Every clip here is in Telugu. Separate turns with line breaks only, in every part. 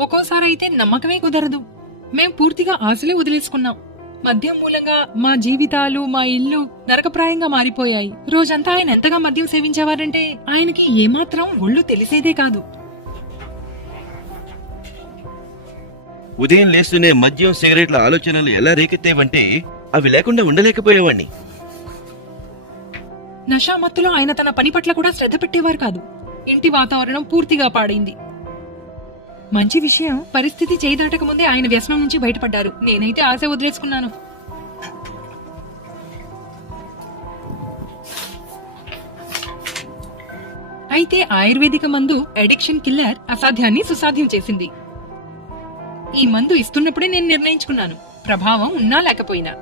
ఒక్కోసారి అయితే నమ్మకమే కుదరదు. మేం పూర్తిగా ఆశలే వదిలేసుకున్నాం. మద్యం మూలంగా మా జీవితాలు మా ఇల్లు నరకప్రాయంగా మారిపోయాయి. రోజంతా ఆయన ఎంతగా మద్యం సేవించేవారంటే ఆయనకి ఏమాత్రం ఒళ్ళు తెలిసేదే కాదు.
ఉదయం లేస్తూనే మద్యం సిగరెట్ల ఆలోచనలు ఎలా రేకెత్తేవంటే అవి లేకుండా ఉండలేకపోయేవాణ్ణి.
నషామత్తులో ఆయన తన పని పట్ల కూడా శ్రద్ధ పెట్టేవారు కాదు. ఇంటి వాతావరణం పూర్తిగా పాడైంది. మంచి విషయం. పరిస్థితి చేయి దాటక ముందే ఆయన వ్యసనం నుంచి బయటపడ్డారు. నేనైతే ఆశ వదిలేసుకున్నాను. అయితే ఆయుర్వేదిక మందు అడిక్షన్ కిల్లర్ అసాధ్యాన్ని సుసాధ్యం చేసింది. ఈ మందు ఇస్తున్నప్పుడే నేను నిర్ణయించుకున్నాను. ప్రభావం ఉన్నా లేకపోయినా.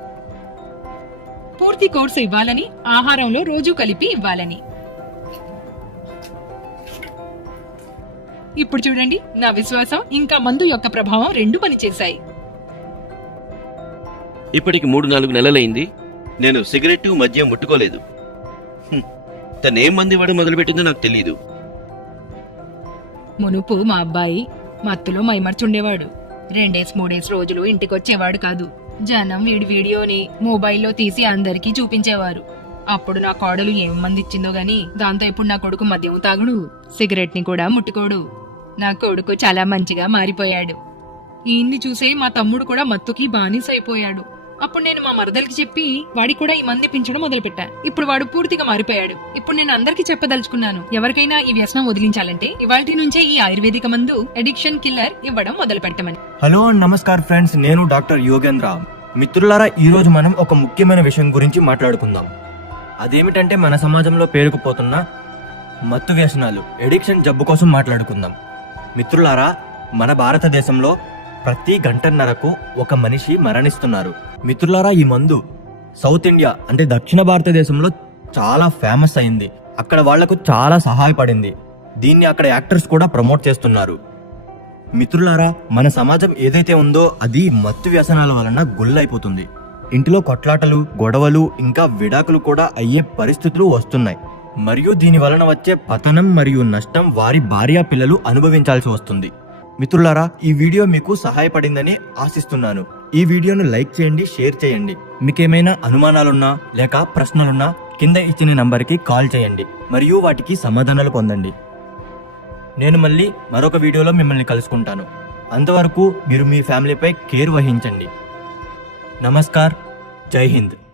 పూర్తి కోర్సు ఇవ్వాలని ఆహారంలో రోజు కలిపి ఇవ్వాలని. ఇప్పుడు చూడండి నా విశ్వాసం ఇంకా మందు యొక్క ప్రభావం రెండు పనిచేశాయి.
ఇప్పటికి మూడు నాలుగు నెలలైంది. నేను సిగరెట్ మద్యం ముట్టుకోలేదు. తనేం మంది ఇవ్వడం మొదలుపెట్టిందో నాకు తెలియదు
మునుపు మా అబ్బాయి మత్తులో మైమర్చుండేవాడు. రెండేసి మూడేసి రోజులు ఇంటికొచ్చేవాడు కాదు. జనం వీడి వీడియోని మొబైల్లో తీసి అందరికీ చూపించేవారు. అప్పుడు నా కోడలు ఏం మంది ఇచ్చిందో గాని దాంతో ఇప్పుడు నా కొడుకు మద్యం తాగుడు సిగరెట్ని కూడా ముట్టుకోడు. నా కొడుకు చాలా మంచిగా మారిపోయాడు. ఈయన్ని చూసే మా తమ్ముడు కూడా మత్తుకి బానిస అయిపోయాడు. అప్పుడు నేను మా మరదలికి చెప్పి వాడికి కూడా ఈ మంది పెంచడం మొదలుపెట్టా. ఇప్పుడు వాడు పూర్తిగా మారిపోయాడు. ఇప్పుడు నేను అందరికీ చెప్పదలుచుకున్నాను. ఎవరికైనా ఈ వ్యసనం వదిలించాలంటే ఇవాటి నుంచే ఈ ఆయుర్వేదిక మందు అడిక్షన్ కిల్లర్ ఇవ్వడం మొదలు పెట్టమని
హలో అండ్ నమస్కార్ ఫ్రెండ్స్ నేను డాక్టర్ యోగేంద్ర. మిత్రులారా ఈ రోజు మనం ఒక ముఖ్యమైన విషయం గురించి మాట్లాడుకుందాం. అదేమిటంటే మన సమాజంలో పేరుకుపోతున్న మత్తు వ్యసనాలు ఎడిక్షన్ జబ్బు కోసం మాట్లాడుకుందాం. మిత్రులారా మన భారతదేశంలో ప్రతి గంటన్నరకు ఒక మనిషి మరణిస్తున్నారు. మిత్రులారా ఈ మందు సౌత్ ఇండియా అంటే దక్షిణ భారతదేశంలో చాలా ఫేమస్ అయింది. అక్కడ వాళ్ళకు చాలా సహాయపడింది. దీన్ని అక్కడ యాక్టర్స్ కూడా ప్రమోట్ చేస్తున్నారు. మిత్రులారా మన సమాజం ఏదైతే ఉందో అది మత్తు వ్యసనాల వలన గుల్లైపోతుంది. ఇంటిలో కొట్లాటలు గొడవలు ఇంకా విడాకులు కూడా అయ్యే పరిస్థితులు వస్తున్నాయి. మరియు దీని వలన వచ్చే పతనం మరియు నష్టం వారి భార్యా పిల్లలు అనుభవించాల్సి వస్తుంది. మిత్రులారా ఈ వీడియో మీకు సహాయపడిందని ఆశిస్తున్నాను. ఈ వీడియోను లైక్ చేయండి షేర్ చేయండి. మీకేమైనా అనుమానాలున్నా లేక ప్రశ్నలున్నా కింద ఇచ్చిన నంబర్కి కాల్ చేయండి. మరియు వాటికి సమాధానాలు పొందండి. నేను మళ్ళీ మరొక వీడియోలో మిమ్మల్ని కలుసుకుంటాను. అంతవరకు మీరు మీ ఫ్యామిలీపై కేర్ వహించండి. నమస్కార్. జై హింద్.